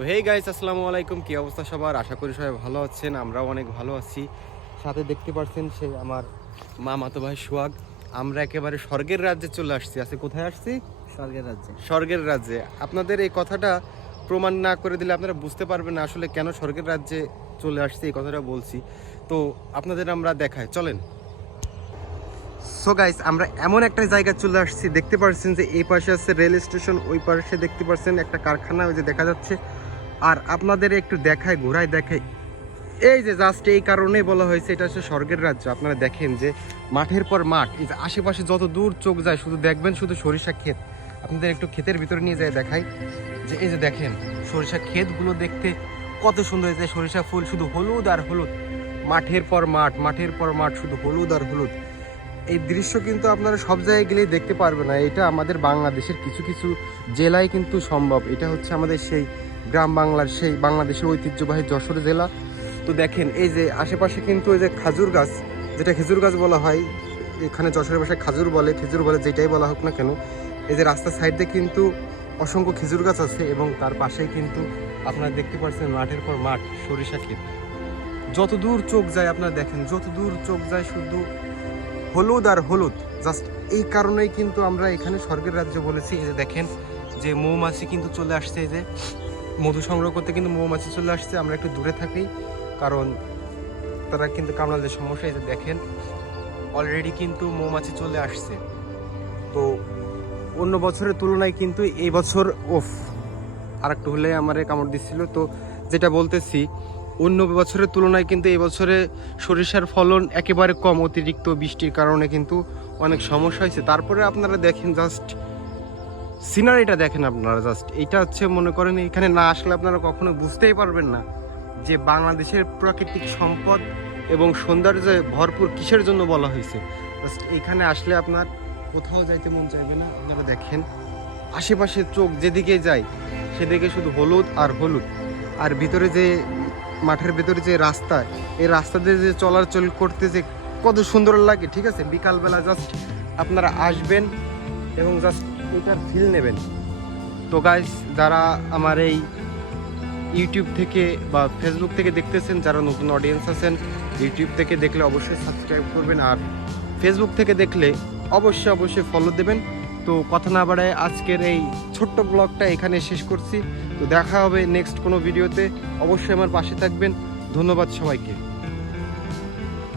তো hey guys আসসালামু আলাইকুম। কী অবস্থা সবার? আশা করি সবাই ভালো আছেন আমরাও অনেক ভালো আছি। সাথে দেখতে পাচ্ছেন সে আমার মামাতো ভাই সোহাগ। আমরা একেবারে স্বর্গের রাজ্যে চলে আসছি। আজকে কোথায় আসছি? স্বর্গের রাজ্যে। স্বর্গের রাজ্যে। আপনাদের এই কথাটা প্রমাণ না করে দিলে আপনারা বুঝতে পারবেন না আসলে কেন স্বর্গের রাজ্যে চলে আসছি এই কথাটা বলছি। তো আপনাদের আমরা দেখাই। চলেন। সো গাইস আমরা এমন একটা জায়গা চলে আসছি। দেখতে পাচ্ছেন যে এই পাশে আছে রেল স্টেশন ওই পাশে দেখতে পাচ্ছেন একটা কারখানা ওই যে দেখা যাচ্ছে। আর আপনাদের একটু দেখায় ঘোরায় দেখায় এই যে জাস্ট এই কারণেই বলা হয়েছে, এটা হচ্ছে স্বর্গের রাজ্য। আপনারা দেখেন যে মাঠের পর মাঠ, এই যে আশেপাশে যত দূর চোখ যায়, শুধু দেখবেন শুধু সরিষা ক্ষেত। আপনাদের একটু ক্ষেতের ভিতরে নিয়ে যায় দেখাই। যে এই যে দেখেন, সরিষা ক্ষেতগুলো দেখতে কত সুন্দর হয়েছে সরিষা ফুল শুধু হলুদ আর হলুদ। মাঠের পর মাঠ, মাঠের পর মাঠ শুধু হলুদ আর হলুদ। এই দৃশ্য কিন্তু আপনারা সব জায়গায় গেলেই দেখতে পারবেন। না এটা আমাদের বাংলাদেশের কিছু কিছু জেলায় কিন্তু সম্ভব। এটা হচ্ছে আমাদের সেই গ্রাম বাংলার সেই বাংলাদেশের ঐতিহ্যবাহী যশোর জেলা। তো দেখেন, এই যে আশেপাশে কিন্তু ওই যে খাজুর গাছ, যেটা খেজুর গাছ বলা হয়, এখানে যশোরের ভাষায় খাজুর বলে, খেজুর বলে যেটাই বলা হোক না কেন, এই যে রাস্তার সাইডে কিন্তু অসংখ্য খেজুর গাছ আছে এবং তার পাশেই কিন্তু আপনারা দেখতে পাচ্ছেন মাঠের পর মাঠ, সরিষা ক্ষেত। যত দূর চোখ যায় আপনারা দেখেন, যত দূর চোখ যায় শুধু হলুদ আর হলুদ, জাস্ট এই কারণেই কিন্তু আমরা এখানে স্বর্গের রাজ্য বলেছি। এই যে দেখেন, যে মৌমাছি কিন্তু চলে আসছে, এই যে মধু সংগ্রহ করতে কিন্তু মৌমাছি চলে আসছে, আমরা একটু দূরে থাকি, কারণ তারা কিন্তু কামড়ালে সমস্যা যে দেখেন অলরেডি কিন্তু মৌমাছি চলে আসছে। তো অন্য বছরের তুলনায় কিন্তু এই বছর ওফ আর একটু হলে আমারে কামড় দিচ্ছিল। তো যেটা বলতেছি, অন্য বছরের তুলনায় কিন্তু এই বছরে সরিষার ফলন একেবারে কম অতিরিক্ত বৃষ্টির কারণে কিন্তু অনেক সমস্যা হয়েছে। তারপরে আপনারা দেখেন জাস্ট সিনারিটা দেখেন আপনারা জাস্ট। এটা হচ্ছে মনে করেন এখানে না আসলে আপনারা কখনো বুঝতেই পারবেন না যে বাংলাদেশের প্রাকৃতিক সম্পদ এবং সৌন্দর্যে ভরপুর কিসের জন্য বলা হয়েছে। জাস্ট এখানে আসলে আপনার কোথাও যাইতে মন চাইবে না, আপনারা দেখেন। আশেপাশে চোখ যেদিকে যায়, সেদিকে শুধু হলুদ আর হলুদ। আর ভিতরে যে মাঠের ভেতরে যে রাস্তা, এই রাস্তা দিয়ে যে চলাচল করতে যে কত সুন্দর লাগে, ঠিক আছে? বিকালবেলা জাস্ট আপনারা আসবেন এবং জাস্ট এটার ফিল নেবেন। তো গাইস যারা আমার এই ইউটিউব থেকে বা ফেসবুক থেকে দেখতেছেন, যারা নতুন অডিয়েন্স আছেন ইউটিউব থেকে দেখলে অবশ্যই সাবস্ক্রাইব করবেন আর ফেসবুক থেকে দেখলে অবশ্যই অবশ্যই ফলো দেবেন। তো কথা না বাড়ায় আজকের এই ছোট্ট ব্লগটা এখানে শেষ করছি। তো দেখা হবে নেক্সট কোনো ভিডিওতে অবশ্যই আমার পাশে থাকবেন। ধন্যবাদ সবাইকে।